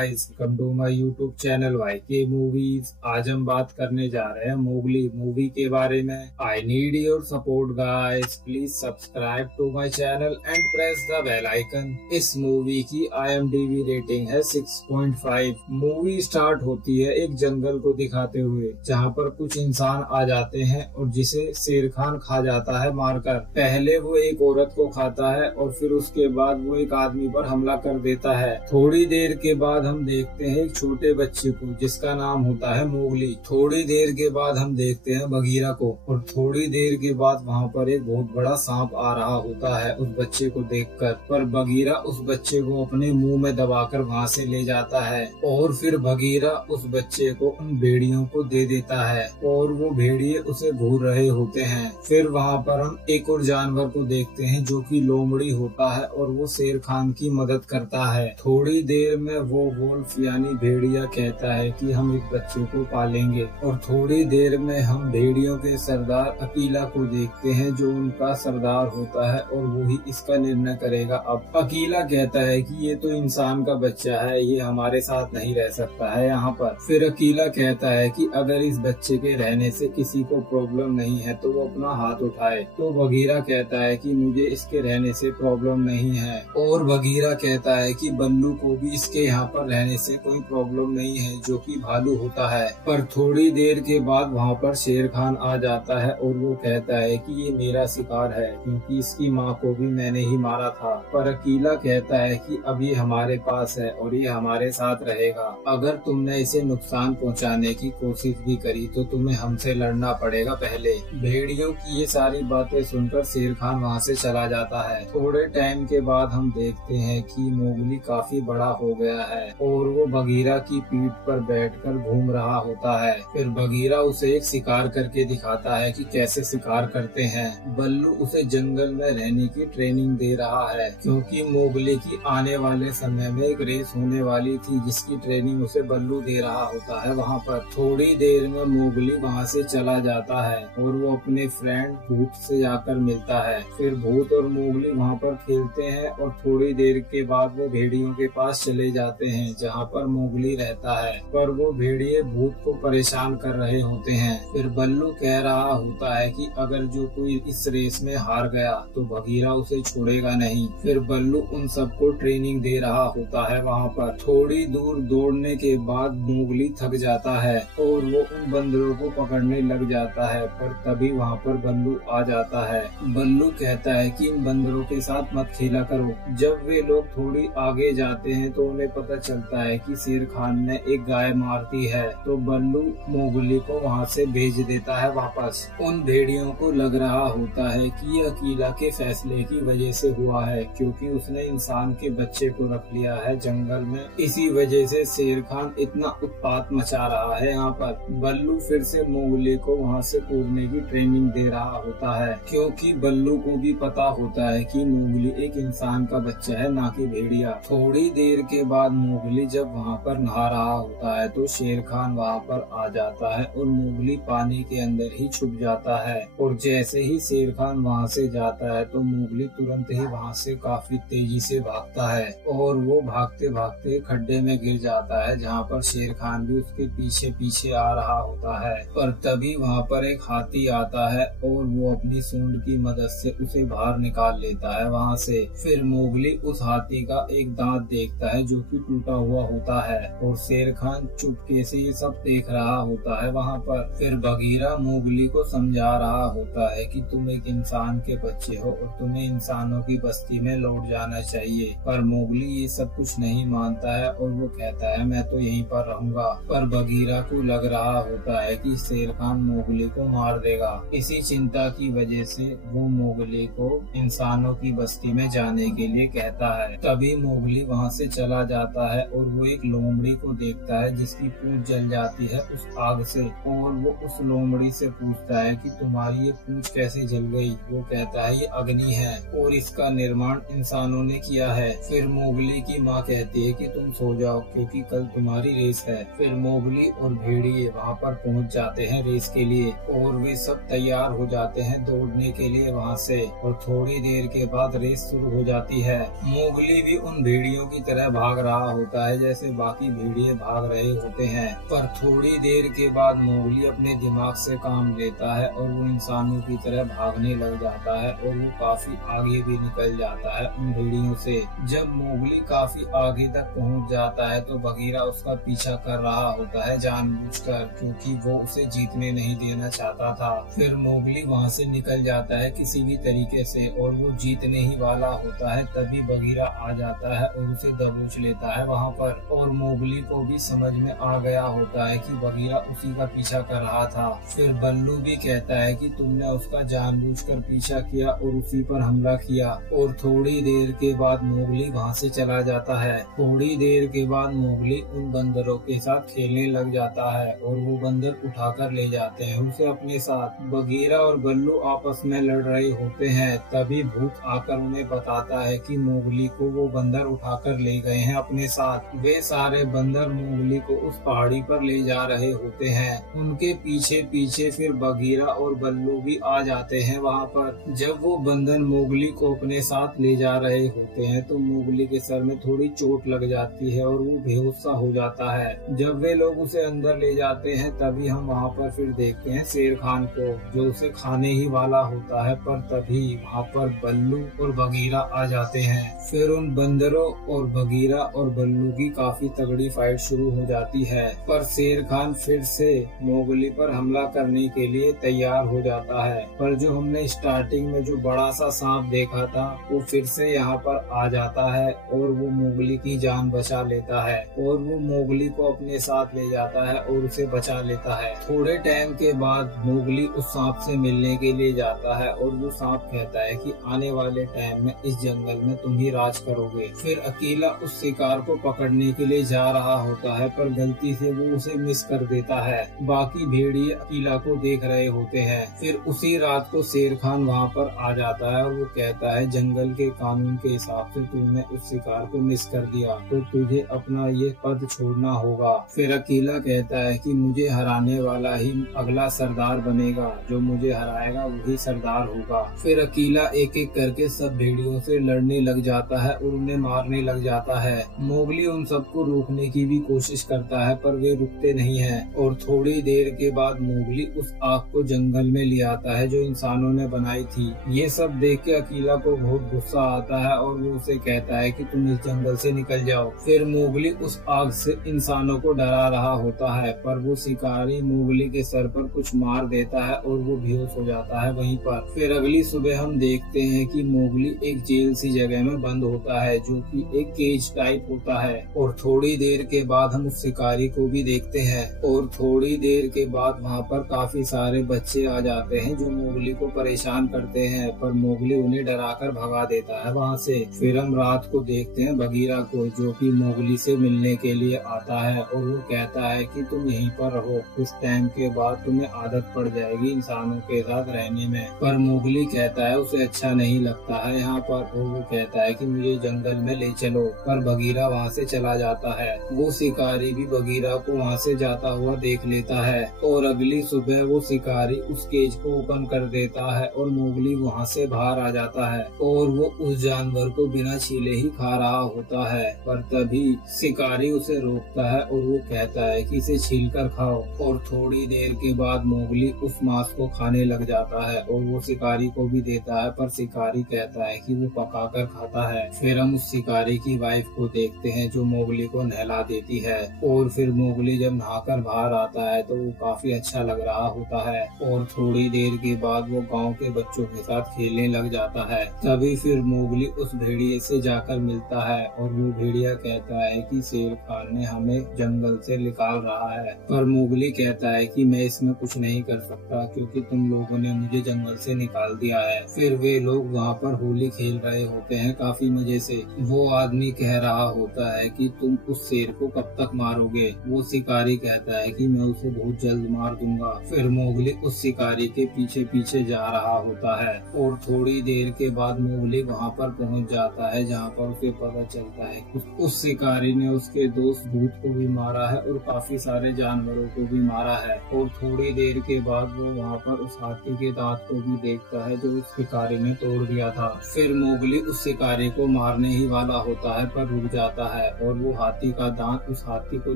Guys, welcome to my YouTube channel Y K movies. आज हम बात करने जा रहे हैं मोगली मूवी के बारे में। I need your support guys, please subscribe to my channel and press the bell icon. इस मूवी की IMDb रेटिंग है 6.5। मूवी स्टार्ट होती है एक जंगल को दिखाते हुए, जहाँ पर कुछ इंसान आ जाते हैं और जिसे शेर खान खा जाता है मारकर। पहले वो एक औरत को खाता है और फिर उसके बाद वो एक आदमी पर हमला कर देता है। थोड़ी देर के बाद हम देखते हैं एक छोटे बच्चे को जिसका नाम होता है मोगली। थोड़ी देर के बाद हम देखते हैं बगीरा को और थोड़ी देर के बाद वहाँ पर एक बहुत बड़ा सांप आ रहा होता है उस बच्चे को देखकर। पर बगीरा उस बच्चे को अपने मुंह में दबाकर वहाँ से ले जाता है और फिर बगीरा उस बच्चे को उन भेड़ियों को दे देता है और वो भेड़िए उसे घूर रहे होते हैं। फिर वहाँ पर हम एक और जानवर को देखते हैं जो कि लोमड़ी होता है और वो शेर खान की मदद करता है। थोड़ी देर में वो वोल्फ यानी भेड़िया कहता है कि हम इस बच्चे को पालेंगे और थोड़ी देर में हम भेड़ियों के सरदार अकीला को देखते हैं जो उनका सरदार होता है और वो ही इसका निर्णय करेगा। अब अकीला कहता है कि ये तो इंसान का बच्चा है, ये हमारे साथ नहीं रह सकता है यहाँ पर। फिर अकीला कहता है कि अगर इस बच्चे के रहने से किसी को प्रॉब्लम नहीं है तो वो अपना हाथ उठाए। तो बगीरा कहता है कि मुझे इसके रहने से प्रॉब्लम नहीं है और बगीरा कहता है कि बल्लू को भी इसके यहाँ पर रहने से कोई प्रॉब्लम नहीं है जो कि भालू होता है। पर थोड़ी देर के बाद वहाँ पर शेर खान आ जाता है और वो कहता है कि ये मेरा शिकार है क्योंकि इसकी माँ को भी मैंने ही मारा था। पर अकीला कहता है कि अब ये हमारे पास है और ये हमारे साथ रहेगा। अगर तुमने इसे नुकसान पहुँचाने की कोशिश भी करी तो तुम्हें हमसे लड़ना पड़ेगा पहले। भेड़ियों की ये सारी बातें सुनकर शेर खान वहाँ से चला जाता है। थोड़े टाइम के बाद हम देखते हैं कि मोगली काफी बड़ा हो गया है और वो बगीरा की पीठ पर बैठकर घूम रहा होता है। फिर बगीरा उसे एक शिकार करके दिखाता है कि कैसे शिकार करते हैं। बल्लू उसे जंगल में रहने की ट्रेनिंग दे रहा है क्योंकि मोगली की आने वाले समय में एक रेस होने वाली थी जिसकी ट्रेनिंग उसे बल्लू दे रहा होता है। वहाँ पर थोड़ी देर में मोगली वहाँ से चला जाता है और वो अपने फ्रेंड भूत से जाकर मिलता है। फिर भूत और मोगली वहाँ पर खेलते हैं और थोड़ी देर के बाद वो भेड़ियों के पास चले जाते हैं जहाँ पर मोगली रहता है। पर वो भेड़िए भूत को परेशान कर रहे होते हैं। फिर बल्लू कह रहा होता है कि अगर जो कोई इस रेस में हार गया तो बगीरा उसे छोड़ेगा नहीं। फिर बल्लू उन सबको ट्रेनिंग दे रहा होता है। वहाँ पर थोड़ी दूर दौड़ने के बाद मोगली थक जाता है और वो उन बंदरों को पकड़ने लग जाता है। पर तभी वहाँ पर बल्लू आ जाता है। बल्लू कहता है कि इन बंदरों के साथ मत खेला करो। जब वे लोग थोड़ी आगे जाते हैं तो उन्हें पता चलता है कि शेर खान ने एक गाय मार दी है। तो बल्लू मोगली को वहाँ से भेज देता है वापस। उन भेड़ियों को लग रहा होता है कि ये अकीला के फैसले की वजह से हुआ है क्योंकि उसने इंसान के बच्चे को रख लिया है जंगल में। इसी वजह से शेर खान इतना उत्पात मचा रहा है यहाँ पर। बल्लू फिर से मोगली को वहाँ से कूदने की ट्रेनिंग दे रहा होता है क्योंकि बल्लू को भी पता होता है कि मोगली एक इंसान का बच्चा है ना कि भेड़िया। थोड़ी देर के बाद मोगली जब वहाँ पर नहा रहा होता है तो शेर खान वहाँ पर आ जाता है और मोगली पानी के अंदर ही छुप जाता है। और जैसे ही शेर खान वहाँ से जाता है तो मोगली तुरंत ही वहाँ से काफी तेजी से भागता है और वो भागते भागते खड्डे में गिर जाता है जहाँ पर शेर खान भी उसके पीछे पीछे आ रहा होता है। पर तभी वहाँ पर एक हाथी आता है और वो अपनी सूंड की मदद से उसे बाहर निकाल लेता है वहाँ से। फिर मोगली उस हाथी का एक दांत देखता है जो कि टूटा हुआ होता है और शेर खान चुपके से ये सब देख रहा होता है वहाँ पर। फिर बगीरा मोगली को समझा रहा होता है कि तुम एक इंसान के बच्चे हो और तुम्हें इंसानों की बस्ती में लौट जाना चाहिए। पर मोगली ये सब कुछ नहीं मानता है और वो कहता है मैं तो यहीं पर रहूंगा। पर बगीरा को लग रहा होता है कि शेर खान मोगली को मार देगा। इसी चिंता की वजह से वो मोगली को इंसानों की बस्ती में जाने के लिए कहता है। तभी मोगली वहाँ से चला जाता है और वो एक लोमड़ी को देखता है जिसकी पूंछ जल जाती है उस आग से और वो उस लोमड़ी से पूछता है कि तुम्हारी ये पूंछ कैसे जल गई। वो कहता है ये अग्नि है और इसका निर्माण इंसानों ने किया है। फिर मोगली की माँ कहती है कि तुम सो जाओ क्योंकि कल तुम्हारी रेस है। फिर मोगली और भेड़िए वहाँ पर पहुँच जाते हैं रेस के लिए और वे सब तैयार हो जाते हैं दौड़ने के लिए वहाँ से। और थोड़ी देर के बाद रेस शुरू हो जाती है। मोगली भी उन भेड़ियों की तरह भाग रहा होता होता है जैसे बाकी भेड़िए भाग रहे होते हैं। पर थोड़ी देर के बाद मोगली अपने दिमाग से काम लेता है और वो इंसानों की तरह भागने लग जाता है और वो काफी आगे भी निकल जाता है उन भेड़ियों से। जब मोगली काफी आगे तक पहुंच जाता है तो बगीरा उसका पीछा कर रहा होता है जानबूझकर, क्योंकि वो उसे जीतने नहीं देना चाहता था। फिर मोगली वहाँ से निकल जाता है किसी भी तरीके से और वो जीतने ही वाला होता है। तभी बगीरा आ जाता है और उसे दबोच लेता है वहाँ पर, और मोगली को भी समझ में आ गया होता है कि बगीरा उसी का पीछा कर रहा था। फिर बल्लू भी कहता है कि तुमने उसका जानबूझकर पीछा किया और उसी पर हमला किया। और थोड़ी देर के बाद मोगली वहाँ से चला जाता है। थोड़ी देर के बाद मोगली उन बंदरों के साथ खेलने लग जाता है और वो बंदर उठाकर ले जाते हैं उसे अपने साथ। बगीरा और बल्लू आपस में लड़ रहे होते हैं। तभी भूत आकर उन्हें बताता है कि मोगली को वो बंदर उठाकर ले गए हैं अपने साथ। वे सारे बंदर मोगली को उस पहाड़ी पर ले जा रहे होते हैं। उनके पीछे पीछे फिर बगीरा और बल्लू भी आ जाते हैं वहाँ पर। जब वो बंदर मोगली को अपने साथ ले जा रहे होते हैं तो मोगली के सर में थोड़ी चोट लग जाती है और वो बेहोश सा हो जाता है। जब वे लोग उसे अंदर ले जाते हैं तभी हम वहाँ पर फिर देखते हैं शेर खान को, जो उसे खाने ही वाला होता है। पर तभी वहाँ पर बल्लू और बगीरा आ जाते हैं। फिर उन बंदरों और बगीरा और बल्लू की काफी तगड़ी फाइट शुरू हो जाती है। पर शेर खान फिर से मोगली पर हमला करने के लिए तैयार हो जाता है। पर जो हमने स्टार्टिंग में जो बड़ा सा सांप देखा था वो फिर से यहाँ पर आ जाता है और वो मोगली की जान बचा लेता है और वो मोगली को अपने साथ ले जाता है और उसे बचा लेता है। थोड़े टाइम के बाद मोगली उस सांप से मिलने के लिए जाता है और वो सांप कहता है कि आने वाले टाइम में इस जंगल में तुम ही राज करोगे। फिर अकेला उस शिकार को पकड़ने के लिए जा रहा होता है पर गलती से वो उसे मिस कर देता है। बाकी भेड़िए अकेला को देख रहे होते हैं। फिर उसी रात को शेर खान वहाँ पर आ जाता है और वो कहता है जंगल के कानून के हिसाब से तूने उस शिकार को मिस कर दिया तो तुझे अपना ये पद छोड़ना होगा। फिर अकेला कहता है कि मुझे हराने वाला ही अगला सरदार बनेगा, जो मुझे हराएगा वही सरदार होगा। फिर अकेला एक एक करके सब भेड़ियों से लड़ने लग जाता है और उन्हें मारने लग जाता है। मोगली उन सबको रोकने की भी कोशिश करता है पर वे रुकते नहीं हैं। और थोड़ी देर के बाद मोगली उस आग को जंगल में ले आता है जो इंसानों ने बनाई थी। ये सब देख के अकेला को बहुत गुस्सा आता है और वो उसे कहता है कि तुम इस जंगल से निकल जाओ। फिर मोगली उस आग से इंसानों को डरा रहा होता है पर वो शिकारी मोगली के सर पर कुछ मार देता है और वो बेहोश हो जाता है वहीं पर। फिर अगली सुबह हम देखते हैं कि मोगली एक जेल सी जगह में बंद होता है जो कि एक केज टाइप होता है। और थोड़ी देर के बाद हम उस शिकारी को भी देखते हैं और थोड़ी देर के बाद वहाँ पर काफी सारे बच्चे आ जाते हैं जो मोगली को परेशान करते हैं पर मोगली उन्हें डराकर भगा देता है वहाँ से। फिर हम रात को देखते हैं बगीरा को जो कि मोगली से मिलने के लिए आता है और वो कहता है कि तुम यहीं पर रहो, कुछ टाइम के बाद तुम्हें आदत पड़ जाएगी इंसानों के साथ रहने में। पर मोगली कहता है उसे अच्छा नहीं लगता है यहाँ पर और वो कहता है कि मुझे जंगल में ले चलो। पर बगीरा वहाँ से चला जाता है। वो शिकारी भी बगीरा को वहाँ से जाता हुआ देख लेता है और अगली सुबह वो शिकारी उस केज को ओपन कर देता है और मोगली वहाँ से बाहर आ जाता है और वो उस जानवर को बिना छीले ही खा रहा होता है। पर तभी शिकारी उसे रोकता है और वो कहता है कि इसे छील कर खाओ। और थोड़ी देर के बाद मोगली उस मांस को खाने लग जाता है और वो शिकारी को भी देता है पर शिकारी कहता है कि वो पकाकर खाता है। फिर हम उस शिकारी की वाइफ को देखते हैं जो मोगली को नहला देती है और फिर मोगली जब नहाकर बाहर आता है तो वो काफी अच्छा लग रहा होता है। और थोड़ी देर के बाद वो गांव के बच्चों के साथ खेलने लग जाता है। तभी फिर मोगली उस भेड़िए से जाकर मिलता है और वो भेड़िया कहता है कि शेर खान ने हमें जंगल से निकाल रहा है। पर मोगली कहता है कि मैं इसमें कुछ नहीं कर सकता क्योंकि तुम लोगों ने मुझे जंगल से निकाल दिया है। फिर वे लोग वहाँ पर होली खेल रहे होते हैं काफी मजे से। वो आदमी कह रहा होता है कि तुम उस शेर को कब तक मारोगे। वो शिकारी कहता है कि मैं उसे बहुत जल्द मार दूंगा। फिर मोगली उस शिकारी के पीछे पीछे जा रहा होता है और थोड़ी देर के बाद मोगली वहाँ पर पहुँच जाता है जहाँ पर उसे पता चलता है कि उस शिकारी ने उसके दोस्त भूत को भी मारा है और काफी सारे जानवरों को भी मारा है। और थोड़ी देर के बाद वो वहाँ पर उस हाथी के दांत को भी देखता है जो उस शिकारी ने तोड़ दिया था। फिर मोगली उस शिकारी को मारने ही वाला होता है पर रुक जाता है है और वो हाथी का दांत उस हाथी को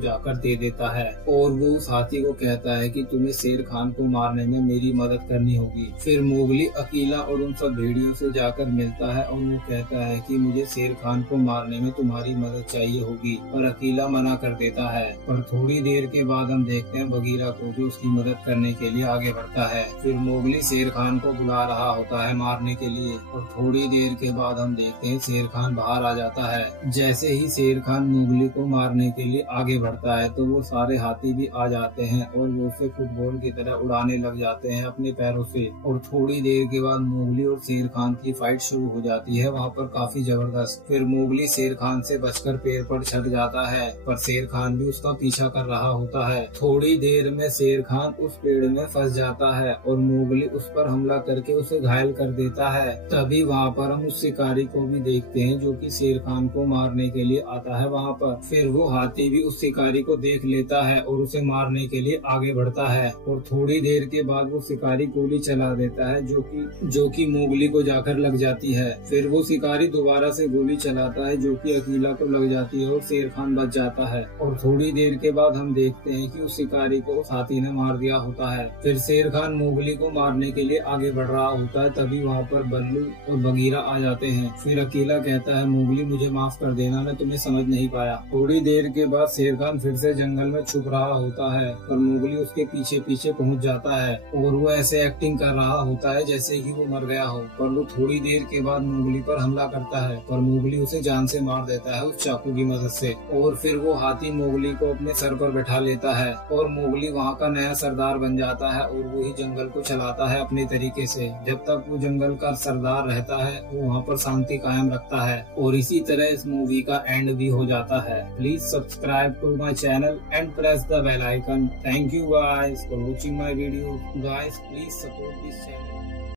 जाकर दे देता है और वो उस हाथी को कहता है कि तुम्हें शेर खान को मारने में मेरी मदद करनी होगी। फिर मोगली अकेला और उन सब भेड़ियों से जाकर मिलता है और वो कहता है कि मुझे शेर खान को मारने में तुम्हारी मदद चाहिए होगी, पर अकेला मना कर देता है। पर थोड़ी देर के बाद हम देखते हैं बगीरा को जो उसकी मदद करने के लिए आगे बढ़ता है। फिर मोगली शेर खान को बुला रहा होता है मारने के लिए और थोड़ी देर के बाद हम देखते हैं शेर खान बाहर आ जाता है। जैसे ही शेर खान मोगली को मारने के लिए आगे बढ़ता है तो वो सारे हाथी भी आ जाते हैं और वो उसे फुटबॉल की तरह उड़ाने लग जाते हैं अपने पैरों से। और थोड़ी देर के बाद मोगली और शेर खान की फाइट शुरू हो जाती है वहाँ पर काफी जबरदस्त। फिर मोगली शेर खान से बचकर पेड़ पर चढ़ जाता है पर शेर खान भी उसका पीछा कर रहा होता है। थोड़ी देर में शेर खान उस पेड़ में फंस जाता है और मोगली उस पर हमला करके उसे घायल कर देता है। तभी वहाँ पर हम उस शिकारी को भी देखते हैं जो कि शेर खान को मारने के लिए आता है वहाँ पर। फिर वो हाथी भी उस शिकारी को देख लेता है और उसे मारने के लिए आगे बढ़ता है और थोड़ी देर के बाद वो शिकारी गोली चला देता है जो कि मोगली को जाकर लग जाती है। फिर वो शिकारी दोबारा से गोली चलाता है जो कि अकीला को लग जाती है और शेर खान बच जाता है। और थोड़ी देर के बाद हम देखते हैं कि उस शिकारी को उस हाथी ने मार दिया होता है। फिर शेर खान मोगली को मारने के लिए आगे बढ़ रहा होता है तभी वहाँ पर बल्लू और बगीरा आ जाते हैं। फिर अकेला कहता है मोगली मुझे माफ कर देना, मैं तुम्हें समझ नहीं पाया। थोड़ी देर के बाद शेर खान फिर से जंगल में छुप रहा होता है पर मोगली उसके पीछे पीछे पहुंच जाता है और वो ऐसे एक्टिंग कर रहा होता है जैसे कि वो मर गया हो। पर वो थोड़ी देर के बाद मोगली पर हमला करता है पर मोगली उसे जान से मार देता है उस चाकू की मदद से। और फिर वो हाथी मोगली को अपने सर पर बैठा लेता है और मोगली वहाँ का नया सरदार बन जाता है और वो ही जंगल को चलाता है अपने तरीके से। जब तक वो जंगल का सरदार रहता है वो वहाँ पर शांति कायम रखता है और इसी तरह इस मूवी का एंड भी हो जाता है। Please subscribe to my channel and press the bell icon. Thank you guys for watching my video. Guys please support this channel.